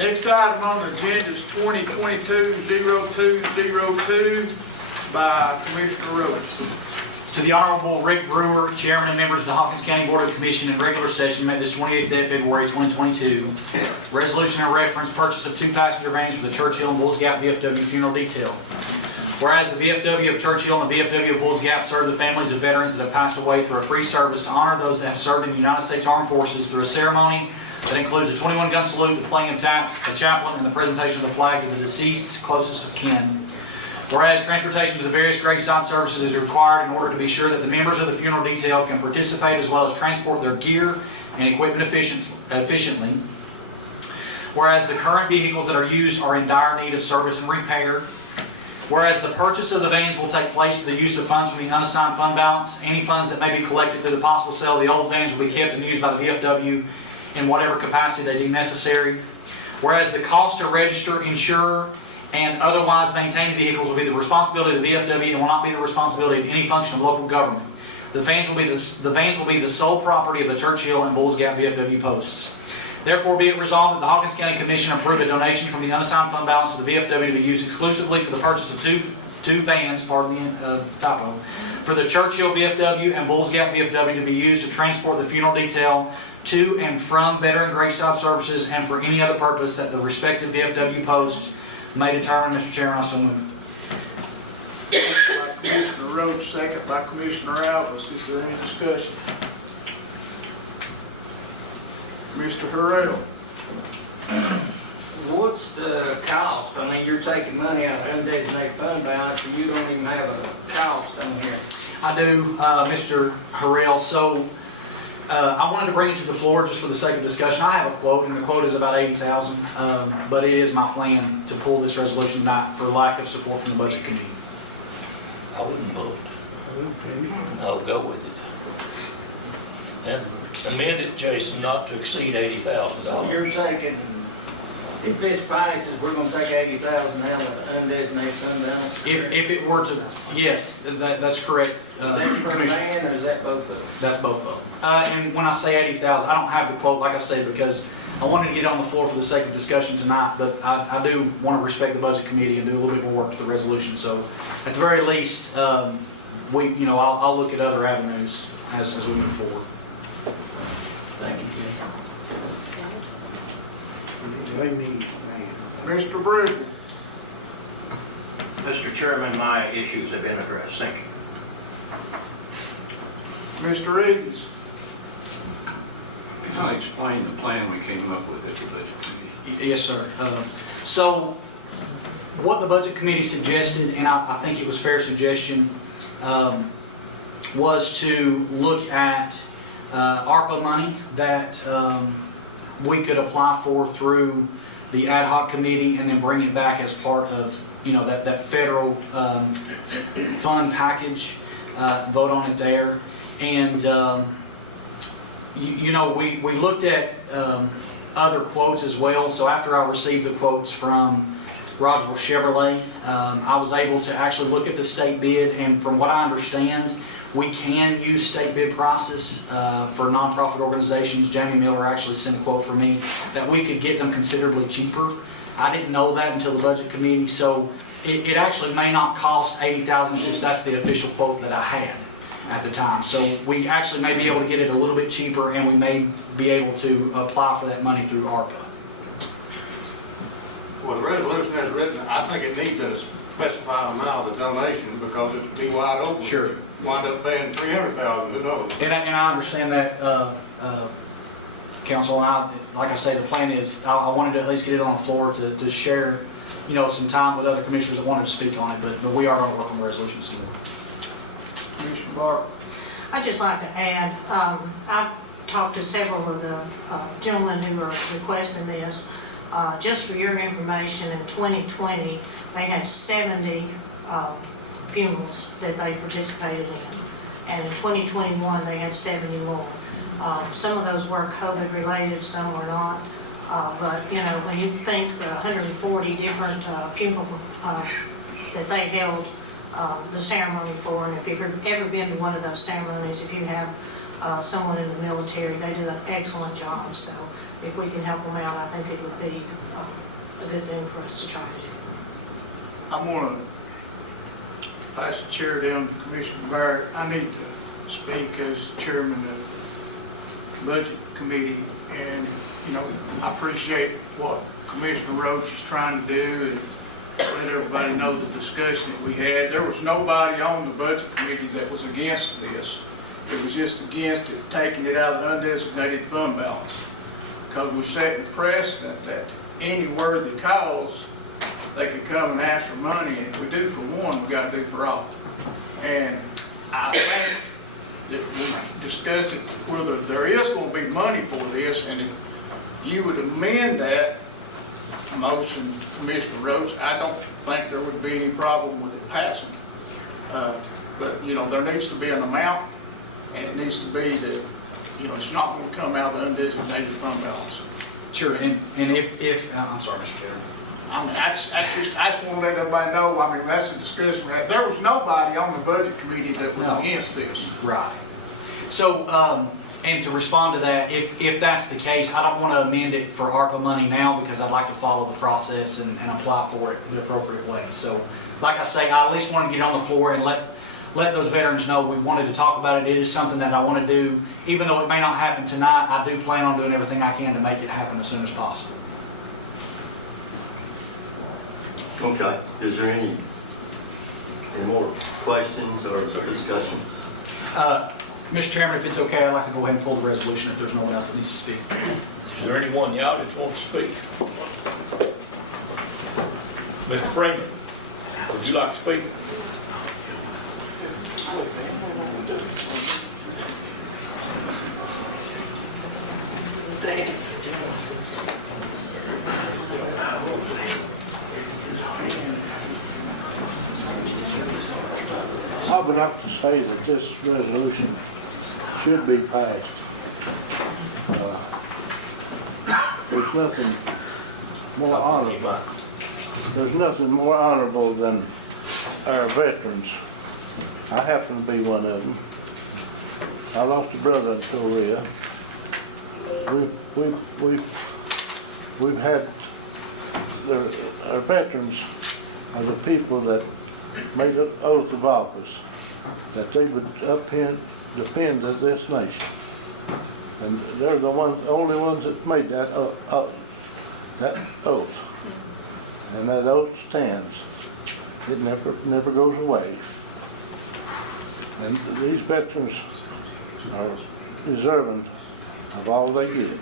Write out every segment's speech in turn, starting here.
Next item on the agenda is 2022-0202 by Commissioner Rogersville. To the Honorable Rick Brewer, Chairman and members of the Hawkins County Board of Commission in regular session met this 28th day of February 2022. Resolution in reference purchase of 2 passenger vans for the Churchill and Bulls Gap VFW funeral detail. Whereas the VFW of Churchill and the VFW of Bulls Gap serve the families of veterans that have passed away through a free service to honor those that have served in the United States Armed Forces through a ceremony that includes a 21-gun salute, the playing of taps, a chaplain, and the presentation of the flag to the deceased's closest of kin. Whereas transportation to the various graveside services is required in order to be sure that the members of the funeral detail can participate as well as transport their gear and equipment efficiently. Whereas the current vehicles that are used are in dire need of service and repair. Whereas the purchase of the vans will take place through the use of funds from the unassigned fund balance. Any funds that may be collected through the possible sale of the old vans will be kept and used by the VFW in whatever capacity they deem necessary. Whereas the cost to register, insure, and otherwise maintain the vehicles will be the responsibility of the VFW and will not be the responsibility of any function of local government. The vans will be the sole property of the Churchill and Bulls Gap VFW posts. Therefore, be it resolved that the Hawkins County Commission approve a donation from the unassigned fund balance to the VFW to be used exclusively for the purchase of two vans, pardon the typo, for the Churchill VFW and Bulls Gap VFW to be used to transport the funeral detail to and from veteran graveside services and for any other purpose that the respective VFW posts may determine. Mr. Chairman, I so move. By Commissioner Roach, second by Commissioner Alvis. Is there any discussion? Mr. Harrell. What's the cost? I mean, you're taking money out of undesignated fund balance and you don't even have a cost on here. I do, Mr. Harrell. So I wanted to bring it to the floor just for the sake of discussion. I have a quote, and the quote is about $80,000, but it is my plan to pull this resolution back for lack of support from the Budget Committee. I wouldn't vote. I'll go with it. And amend it, Jason, not to exceed $80,000. You're taking, if this passes, we're gonna take $80,000 out of undesignated fund balance? If it were to, yes, that's correct. Is that per man or is that both of them? That's both of them. And when I say 80,000, I don't have the quote, like I said, because I wanted to get it on the floor for the sake of discussion tonight, but I do want to respect the Budget Committee and do a little bit more work to the resolution. So at the very least, I'll look at other avenues as we move forward. Thank you. Mr. Brewer. Mr. Chairman, my issues have been addressed. Thank you. Mr. Eads. Can I explain the plan we came up with at the Budget Committee? Yes, sir. So what the Budget Committee suggested, and I think it was fair suggestion, was to look at ARPA money that we could apply for through the ad hoc committee and then bring it back as part of that federal fund package, vote on it there. And we looked at other quotes as well. So after I received the quotes from Rogersville Chevrolet, I was able to actually look at the state bid, and from what I understand, we can use state bid process for nonprofit organizations. Jamie Miller actually sent a quote for me that we could get them considerably cheaper. I didn't know that until the Budget Committee, so it actually may not cost $80,000. It's just that's the official quote that I had at the time. So we actually may be able to get it a little bit cheaper, and we may be able to apply for that money through ARPA. Well, the resolution as written, I think it needs to specify amount of the donation because it would be wide open. Sure. Wind up paying $300,000, who knows? And I understand that, Council. And like I say, the plan is I wanted to at least get it on the floor to share, some time with other commissioners that wanted to speak on it. But we are going to work on the resolution some more. Commissioner Barr. I'd just like to add, I've talked to several of the gentlemen who are requesting this. Just for your information, in 2020, they had 70 funerals that they participated in. And in 2021, they had 71. Some of those were COVID related, some were not. But when you think the 140 different funeral that they held the ceremony for, and if you've ever been to one of those ceremonies, if you have someone in the military, they do an excellent job. So if we can help them out, I think it would be a good thing for us to try to do. I'm gonna pass the chair down to Commissioner Barrett. I need to speak as chairman of the Budget Committee, and, you know, I appreciate what Commissioner Roach is trying to do and let everybody know the discussion that we had. There was nobody on the Budget Committee that was against this. It was just against it, taking it out of the undesignated fund balance. Because we're setting precedent that any worthy cause, they could come and ask for money, and if we do for one, we gotta do for all. And I think that we discussed it, whether there is gonna be money for this, and if you would amend that motion, Commissioner Rhodes, I don't think there would be any problem with it passing. But, you know, there needs to be an amount, and it needs to be that, you know, it's not gonna come out of the undesignated fund balance. Sure, and if, I'm sorry, Mr. Chairman. I mean, I just want to let everybody know, I mean, that's the discussion. There was nobody on the Budget Committee that was No. against this. Right. So, and to respond to that, if that's the case, I don't want to amend it for ARPA money now because I'd like to follow the process and apply for it the appropriate way. So, like I say, I at least want to get on the floor and let those veterans know we wanted to talk about it. It is something that I want to do. Even though it may not happen tonight, I do plan on doing everything I can to make it happen as soon as possible. Okay, is there any more questions or discussion? Mr. Chairman, if it's okay, I'd like to go ahead and pull the resolution if there's no one else that needs to speak. Is there anyone in the audience wants to speak? Mr. Freeman, would you like to speak? I would have to say that this resolution should be passed. There's nothing more honorable. There's nothing more honorable than our veterans. I happen to be one of them. I lost a brother in Korea. We've had our veterans are the people that made an oath of office that they would defend this nation, and they're the only ones that made that oath, and that oath stands. It never goes away. And these veterans are deserving of all they get.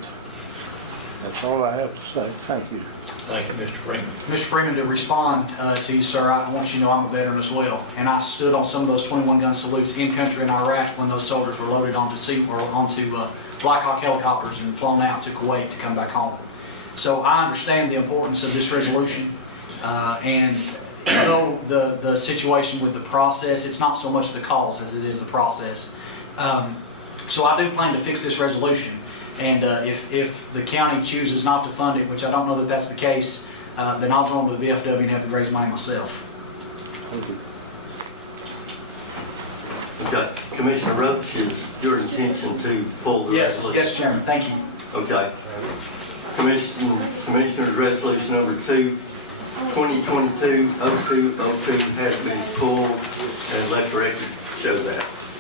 That's all I have to say. Thank you. Thank you, Mr. Freeman. Mr. Freeman, to respond to you, sir, I want you to know I'm a veteran as well. And I stood on some of those 21-gun salutes in country in Iraq when those soldiers were loaded onto Black Hawk helicopters and flown out to Kuwait to come back home. So I understand the importance of this resolution. And although the situation with the process, it's not so much the cause as it is the process. So I do plan to fix this resolution. And if the county chooses not to fund it, which I don't know that that's the case, then I'll go to the VFW and have to raise money myself. Okay, Commissioner Roach, is your intention to pull the resolution? Yes, Chairman, thank you. Okay. Commissioner's resolution number 2, 2022-0202 has been pulled, and let the record show that.